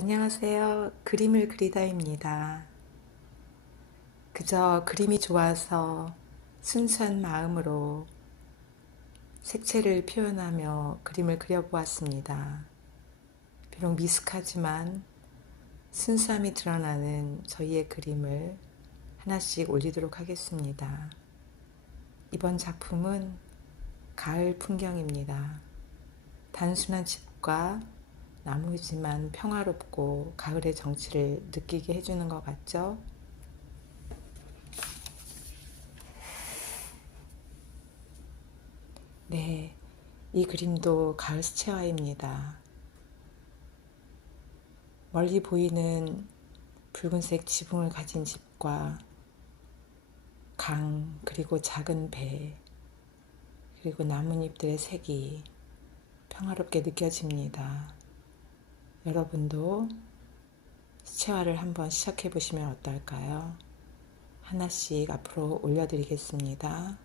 안녕하세요. 그림을 그리다입니다. 그저 그림이 좋아서 순수한 마음으로 색채를 표현하며 그림을 그려보았습니다. 비록 미숙하지만 순수함이 드러나는 저희의 그림을 하나씩 올리도록 하겠습니다. 이번 작품은 가을 풍경입니다. 단순한 집과 나무지만 평화롭고 가을의 정취를 느끼게 해주는 것 같죠? 네, 이 그림도 가을 수채화입니다. 멀리 보이는 붉은색 지붕을 가진 집과 강, 그리고 작은 배, 그리고 나뭇잎들의 색이 평화롭게 느껴집니다. 여러분도 수채화를 한번 시작해 보시면 어떨까요? 하나씩 앞으로 올려드리겠습니다.